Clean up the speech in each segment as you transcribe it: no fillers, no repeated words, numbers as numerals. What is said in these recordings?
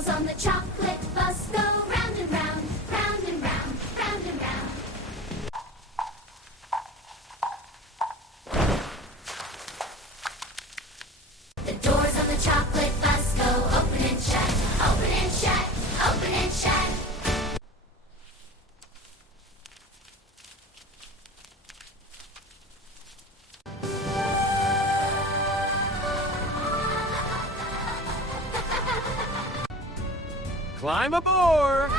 wheels on the chocolate bus go round and round, round and round, round and round. The doors on the chocolate bus go open and shut, open and shut, open and shut. Climb aboard!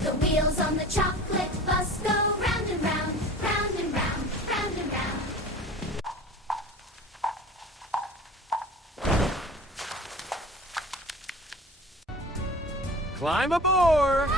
The wheels on the chocolate bus go round and round, round and round, round and round. Climb aboard!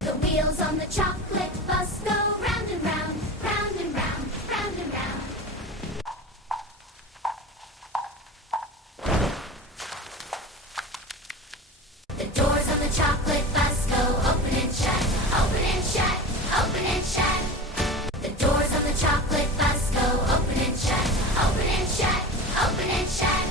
The wheels on the chocolate bus go round and round, round and round, round and round. The doors on the chocolate bus go open and shut, open and shut, open and shut. The doors on the chocolate bus go open and shut, open and shut, open and shut.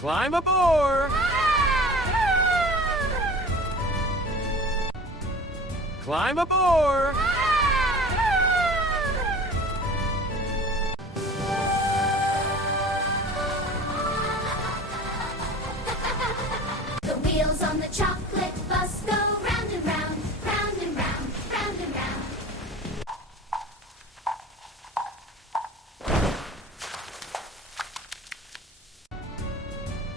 Climb aboard! Climb aboard! The wheels on the chocolate bus go round and round, round and round, round and round.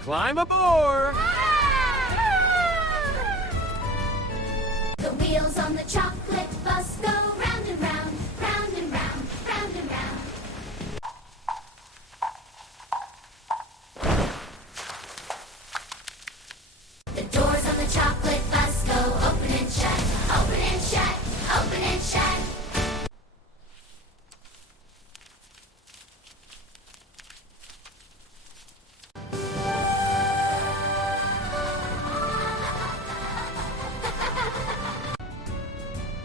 Climb aboard! The wheels on the chocolate bus go round and round, round and round, round and round. The doors on the chocolate bus go open and shut, open and shut, open and shut.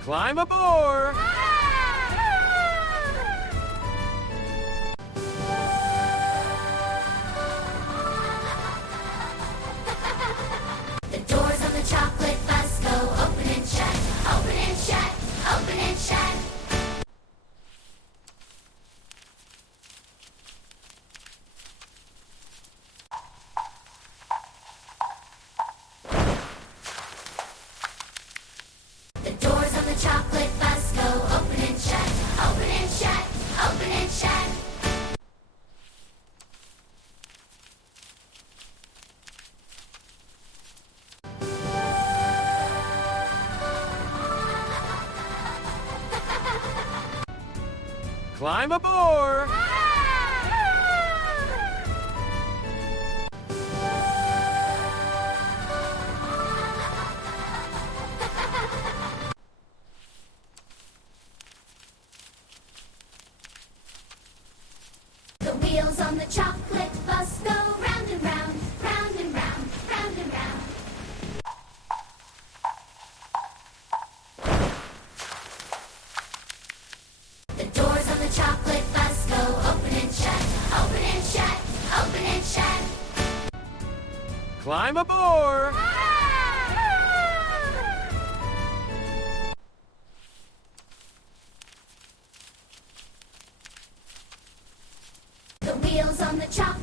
Climb aboard! The doors on the chocolate bus go open and shut, open and shut, open and shut. The doors on the chocolate bus go open and shut, open and shut, open and shut. Climb aboard! The wheels on the chocolate bus go round and round, round and round, round and round. The doors on the chocolate bus go open and shut, open and shut, open and shut. Climb aboard! The wheels on the chocolate